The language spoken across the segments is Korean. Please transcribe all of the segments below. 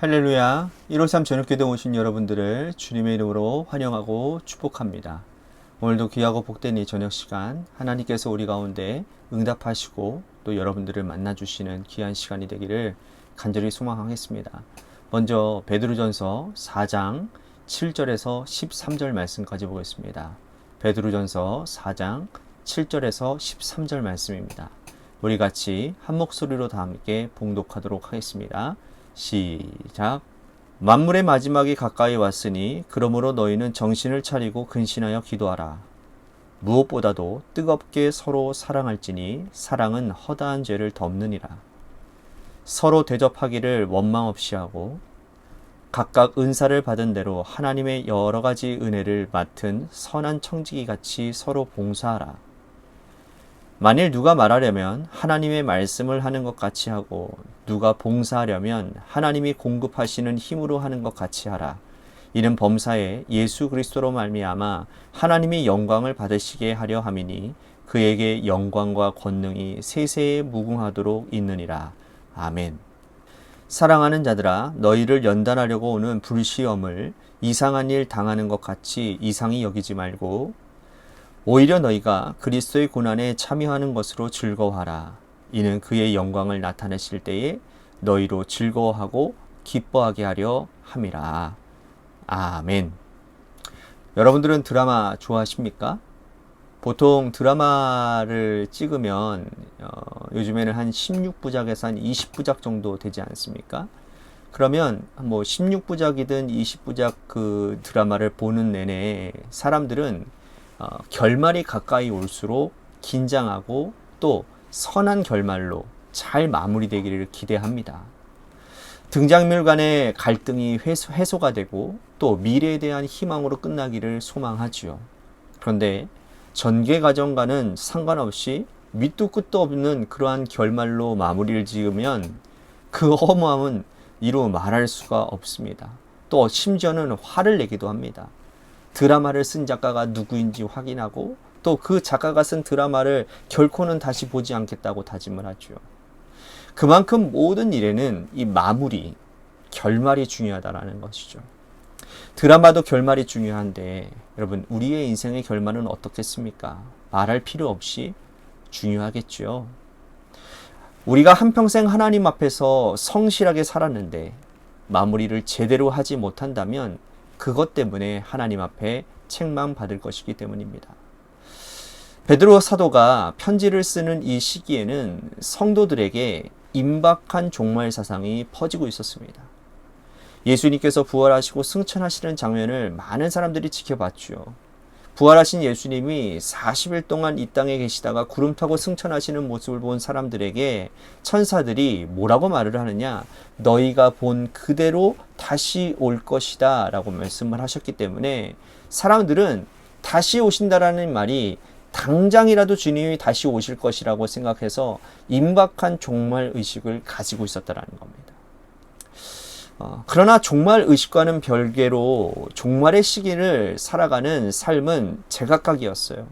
할렐루야. 153 저녁기도 오신 여러분들을 주님의 이름으로 환영하고 축복합니다. 오늘도 귀하고 복된 이 저녁 시간 하나님께서 우리 가운데 응답하시고 또 여러분들을 만나주시는 귀한 시간이 되기를 간절히 소망하겠습니다. 먼저 베드로전서 4장 7절에서 13절 말씀까지 보겠습니다. 베드로전서 4장 7절에서 13절 말씀입니다. 우리 같이 한 목소리로 다 함께 봉독하도록 하겠습니다. 시작. 만물의 마지막이 가까이 왔으니 그러므로 너희는 정신을 차리고 근신하여 기도하라. 무엇보다도 뜨겁게 서로 사랑할지니 사랑은 허다한 죄를 덮느니라. 서로 대접하기를 원망 없이 하고 각각 은사를 받은 대로 하나님의 여러 가지 은혜를 맡은 선한 청지기 같이 서로 봉사하라. 만일 누가 말하려면 하나님의 말씀을 하는 것 같이 하고 누가 봉사하려면 하나님이 공급하시는 힘으로 하는 것 같이 하라. 이는 범사에 예수 그리스도로 말미암아 하나님이 영광을 받으시게 하려 함이니 그에게 영광과 권능이 세세에 무궁하도록 있느니라. 아멘. 사랑하는 자들아, 너희를 연단하려고 오는 불시험을 이상한 일 당하는 것 같이 이상히 여기지 말고 오히려 너희가 그리스도의 고난에 참여하는 것으로 즐거워하라. 이는 그의 영광을 나타내실 때에 너희로 즐거워하고 기뻐하게 하려 함이라. 아멘. 여러분들은 드라마 좋아하십니까? 보통 드라마를 찍으면 요즘에는 한 16부작에서 한 20부작 정도 되지 않습니까? 그러면 뭐 16부작이든 20부작 그 드라마를 보는 내내 사람들은 결말이 가까이 올수록 긴장하고 또 선한 결말로 잘 마무리되기를 기대합니다. 등장인물 간의 갈등이 해소가 되고 또 미래에 대한 희망으로 끝나기를 소망하지요. 그런데 전개 과정과는 상관없이 밑도 끝도 없는 그러한 결말로 마무리를 지으면 그 허무함은 이루 말할 수가 없습니다. 또 심지어는 화를 내기도 합니다. 드라마를 쓴 작가가 누구인지 확인하고 또 그 작가가 쓴 드라마를 결코는 다시 보지 않겠다고 다짐을 하죠. 그만큼 모든 일에는 이 마무리, 결말이 중요하다는 것이죠. 드라마도 결말이 중요한데 여러분, 우리의 인생의 결말은 어떻겠습니까? 말할 필요 없이 중요하겠죠. 우리가 한평생 하나님 앞에서 성실하게 살았는데 마무리를 제대로 하지 못한다면 그것 때문에 하나님 앞에 책망받을 것이기 때문입니다. 베드로 사도가 편지를 쓰는 이 시기에는 성도들에게 임박한 종말 사상이 퍼지고 있었습니다. 예수님께서 부활하시고 승천하시는 장면을 많은 사람들이 지켜봤죠. 부활하신 예수님이 40일 동안 이 땅에 계시다가 구름 타고 승천하시는 모습을 본 사람들에게 천사들이 뭐라고 말을 하느냐? 너희가 본 그대로 다시 올 것이다 라고 말씀을 하셨기 때문에 사람들은 다시 오신다라는 말이 당장이라도 주님이 다시 오실 것이라고 생각해서 임박한 종말 의식을 가지고 있었다라는 겁니다. 그러나 종말 의식과는 별개로 종말의 시기를 살아가는 삶은 제각각이었어요.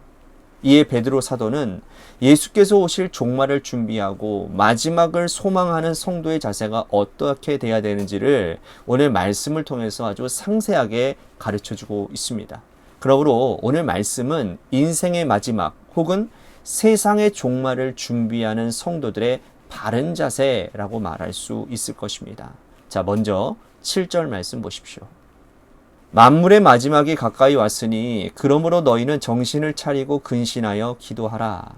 이에 베드로 사도는 예수께서 오실 종말을 준비하고 마지막을 소망하는 성도의 자세가 어떻게 돼야 되는지를 오늘 말씀을 통해서 아주 상세하게 가르쳐주고 있습니다. 그러므로 오늘 말씀은 인생의 마지막 혹은 세상의 종말을 준비하는 성도들의 바른 자세라고 말할 수 있을 것입니다. 자, 먼저 7절 말씀 보십시오. 만물의 마지막이 가까이 왔으니 그러므로 너희는 정신을 차리고 근신하여 기도하라.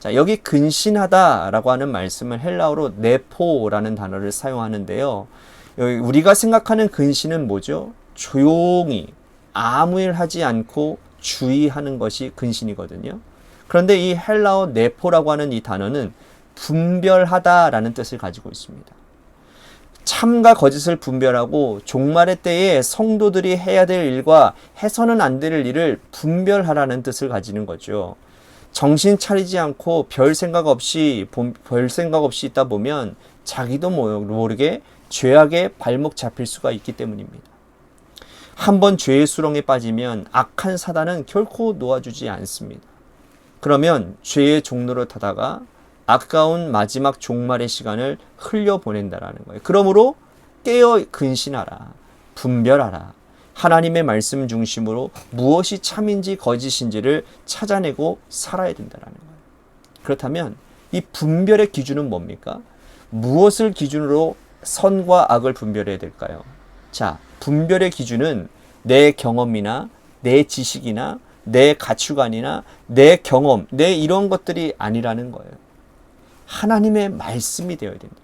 자, 여기 근신하다라고 하는 말씀을 헬라어로 네포라는 단어를 사용하는데요. 우리가 생각하는 근신은 뭐죠? 조용히 아무 일 하지 않고 주의하는 것이 근신이거든요. 그런데 이 헬라어 네포라고 하는 이 단어는 분별하다라는 뜻을 가지고 있습니다. 참과 거짓을 분별하고 종말의 때에 성도들이 해야 될 일과 해서는 안 될 일을 분별하라는 뜻을 가지는 거죠. 정신 차리지 않고 별 생각 없이 있다 보면 자기도 모르게 죄악에 발목 잡힐 수가 있기 때문입니다. 한번 죄의 수렁에 빠지면 악한 사단은 결코 놓아주지 않습니다. 그러면 죄의 종로를 타다가 아까운 마지막 종말의 시간을 흘려보낸다라는 거예요. 그러므로 깨어 근신하라. 분별하라. 하나님의 말씀 중심으로 무엇이 참인지 거짓인지를 찾아내고 살아야 된다는 거예요. 그렇다면 이 분별의 기준은 뭡니까? 무엇을 기준으로 선과 악을 분별해야 될까요? 자, 분별의 기준은 내 경험이나 내 지식이나 내 가치관이나 내 경험, 내 이런 것들이 아니라는 거예요. 하나님의 말씀이 되어야 된다.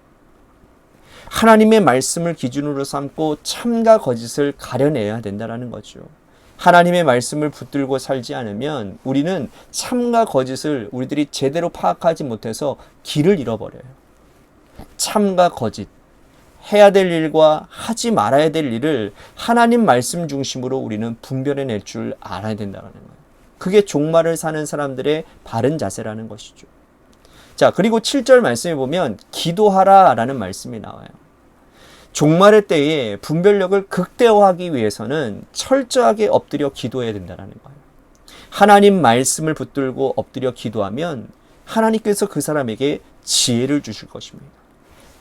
하나님의 말씀을 기준으로 삼고 참과 거짓을 가려내야 된다는 거죠. 하나님의 말씀을 붙들고 살지 않으면 우리는 참과 거짓을 우리들이 제대로 파악하지 못해서 길을 잃어버려요. 참과 거짓, 해야 될 일과 하지 말아야 될 일을 하나님 말씀 중심으로 우리는 분별해낼 줄 알아야 된다는 거예요. 그게 종말을 사는 사람들의 바른 자세라는 것이죠. 자, 그리고 7절 말씀에 보면 기도하라 라는 말씀이 나와요. 종말의 때에 분별력을 극대화하기 위해서는 철저하게 엎드려 기도해야 된다는 거예요. 하나님 말씀을 붙들고 엎드려 기도하면 하나님께서 그 사람에게 지혜를 주실 것입니다.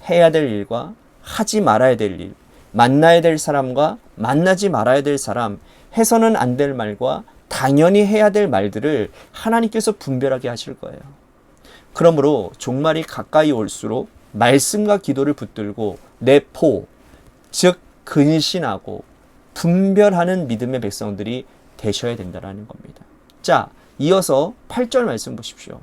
해야 될 일과 하지 말아야 될 일, 만나야 될 사람과 만나지 말아야 될 사람, 해서는 안 될 말과 당연히 해야 될 말들을 하나님께서 분별하게 하실 거예요. 그러므로 종말이 가까이 올수록 말씀과 기도를 붙들고 내포, 즉 근신하고 분별하는 믿음의 백성들이 되셔야 된다는 겁니다. 자, 이어서 8절 말씀 보십시오.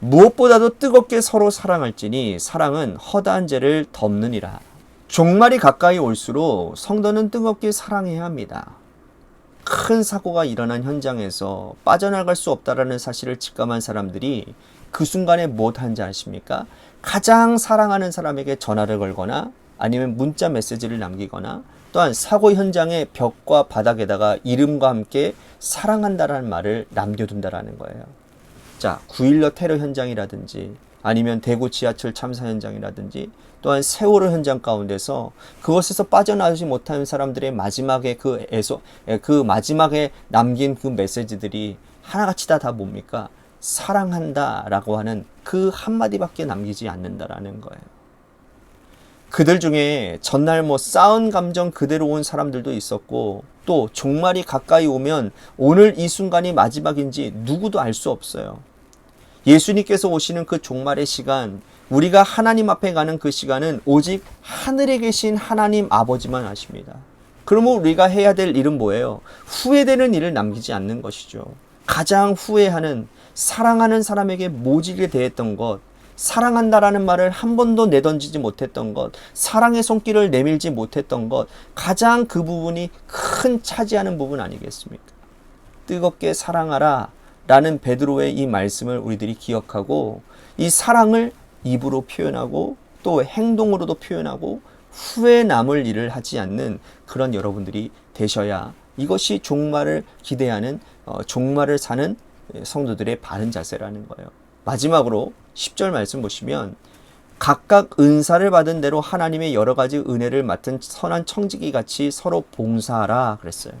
무엇보다도 뜨겁게 서로 사랑할지니 사랑은 허다한 죄를 덮느니라. 종말이 가까이 올수록 성도는 뜨겁게 사랑해야 합니다. 큰 사고가 일어난 현장에서 빠져나갈 수 없다라는 사실을 직감한 사람들이 그 순간에 무엇하는지 아십니까? 가장 사랑하는 사람에게 전화를 걸거나 아니면 문자 메시지를 남기거나 또한 사고 현장의 벽과 바닥에다가 이름과 함께 사랑한다라는 말을 남겨둔다라는 거예요. 자, 9.16 테러 현장이라든지 아니면 대구 지하철 참사 현장이라든지 또한 세월호 현장 가운데서 그것에서 빠져나오지 못한 사람들의 마지막에 그 마지막에 남긴 그 메시지들이 하나같이 다 뭡니까? 사랑한다 라고 하는 그 한마디밖에 남기지 않는다라는 거예요. 그들 중에 전날 싸운 감정 그대로 온 사람들도 있었고 또 종말이 가까이 오면 오늘 이 순간이 마지막인지 누구도 알 수 없어요. 예수님께서 오시는 그 종말의 시간, 우리가 하나님 앞에 가는 그 시간은 오직 하늘에 계신 하나님 아버지만 아십니다. 그러면 우리가 해야 될 일은 뭐예요? 후회되는 일을 남기지 않는 것이죠. 가장 후회하는, 사랑하는 사람에게 모질게 대했던 것, 사랑한다라는 말을 한 번도 내던지지 못했던 것, 사랑의 손길을 내밀지 못했던 것, 가장 그 부분이 큰 차지하는 부분 아니겠습니까? 뜨겁게 사랑하라 라는 베드로의 이 말씀을 우리들이 기억하고 이 사랑을 입으로 표현하고 또 행동으로도 표현하고 후회 남을 일을 하지 않는 그런 여러분들이 되셔야 이것이 종말을 기대하는 종말을 사는 성도들의 바른 자세라는 거예요. 마지막으로 10절 말씀 보시면 각각 은사를 받은 대로 하나님의 여러 가지 은혜를 맡은 선한 청지기 같이 서로 봉사하라 그랬어요.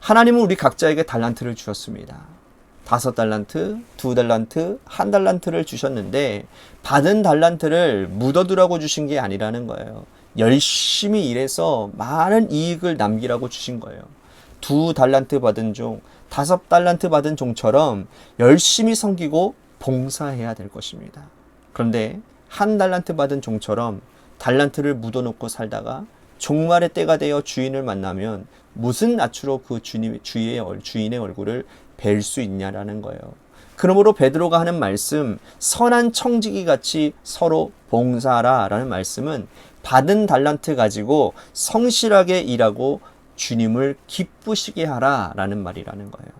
하나님은 우리 각자에게 달란트를 주셨습니다. 5달란트, 2달란트, 1달란트를 주셨는데 받은 달란트를 묻어두라고 주신 게 아니라는 거예요. 열심히 일해서 많은 이익을 남기라고 주신 거예요. 2달란트 받은 종, 5달란트 받은 종처럼 열심히 섬기고 봉사해야 될 것입니다. 그런데 1달란트 받은 종처럼 달란트를 묻어놓고 살다가 종말의 때가 되어 주인을 만나면 무슨 낯으로 그 주인의 얼굴을 뵐 수 있냐라는 거예요. 그러므로 베드로가 하는 말씀, 선한 청지기 같이 서로 봉사하라 라는 말씀은 받은 달란트 가지고 성실하게 일하고 주님을 기쁘시게 하라 라는 말이라는 거예요.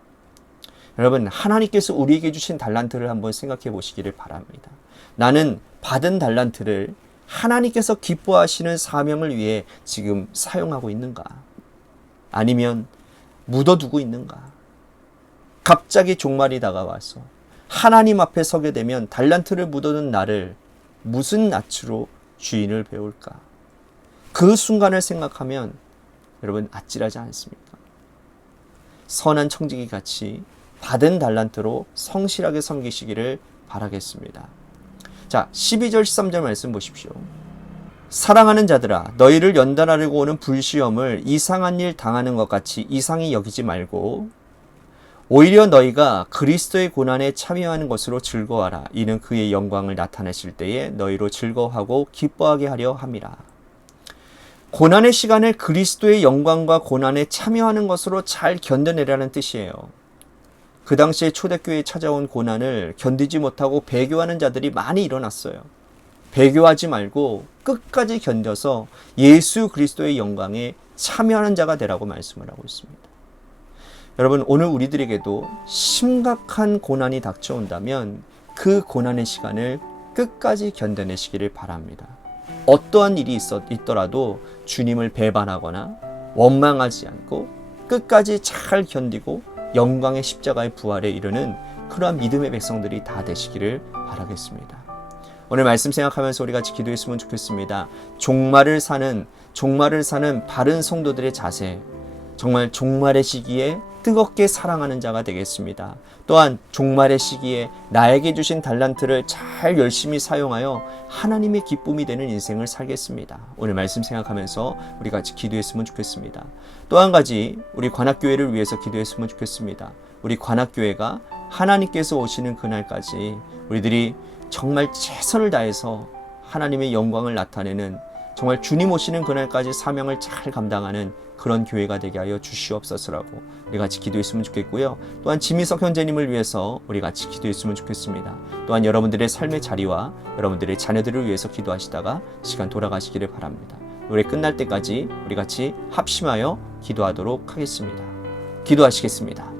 여러분, 하나님께서 우리에게 주신 달란트를 한번 생각해 보시기를 바랍니다. 나는 받은 달란트를 하나님께서 기뻐하시는 사명을 위해 지금 사용하고 있는가? 아니면 묻어두고 있는가? 갑자기 종말이 다가와서 하나님 앞에 서게 되면 달란트를 묻어둔 나를 무슨 낯으로 주인을 배울까? 그 순간을 생각하면 여러분 아찔하지 않습니까? 선한 청지기 같이 받은 달란트로 성실하게 섬기시기를 바라겠습니다. 자, 12절 13절 말씀 보십시오. 사랑하는 자들아, 너희를 연단하려고 오는 불시험을 이상한 일 당하는 것 같이 이상히 여기지 말고 오히려 너희가 그리스도의 고난에 참여하는 것으로 즐거워하라. 이는 그의 영광을 나타내실 때에 너희로 즐거워하고 기뻐하게 하려 함이라. 고난의 시간을 그리스도의 영광과 고난에 참여하는 것으로 잘 견뎌내라는 뜻이에요. 그 당시에 초대교회에 찾아온 고난을 견디지 못하고 배교하는 자들이 많이 일어났어요. 배교하지 말고 끝까지 견뎌서 예수 그리스도의 영광에 참여하는 자가 되라고 말씀을 하고 있습니다. 여러분, 오늘 우리들에게도 심각한 고난이 닥쳐온다면 그 고난의 시간을 끝까지 견뎌내시기를 바랍니다. 어떠한 일이 있더라도 주님을 배반하거나 원망하지 않고 끝까지 잘 견디고 영광의 십자가의 부활에 이르는 그러한 믿음의 백성들이 다 되시기를 바라겠습니다. 오늘 말씀 생각하면서 우리 같이 기도했으면 좋겠습니다. 종말을 사는 바른 성도들의 자세, 정말 종말의 시기에 뜨겁게 사랑하는 자가 되겠습니다. 또한 종말의 시기에 나에게 주신 달란트를 잘 열심히 사용하여 하나님의 기쁨이 되는 인생을 살겠습니다. 오늘 말씀 생각하면서 우리 같이 기도했으면 좋겠습니다. 또 한 가지 우리 관악교회를 위해서 기도했으면 좋겠습니다. 우리 관악교회가 하나님께서 오시는 그날까지 우리들이 정말 최선을 다해서 하나님의 영광을 나타내는, 정말 주님 오시는 그날까지 사명을 잘 감당하는 그런 교회가 되게 하여 주시옵소서라고 우리 같이 기도했으면 좋겠고요. 또한 지미석 형제님을 위해서 우리 같이 기도했으면 좋겠습니다. 또한 여러분들의 삶의 자리와 여러분들의 자녀들을 위해서 기도하시다가 시간 돌아가시기를 바랍니다. 노래 끝날 때까지 우리 같이 합심하여 기도하도록 하겠습니다. 기도하시겠습니다.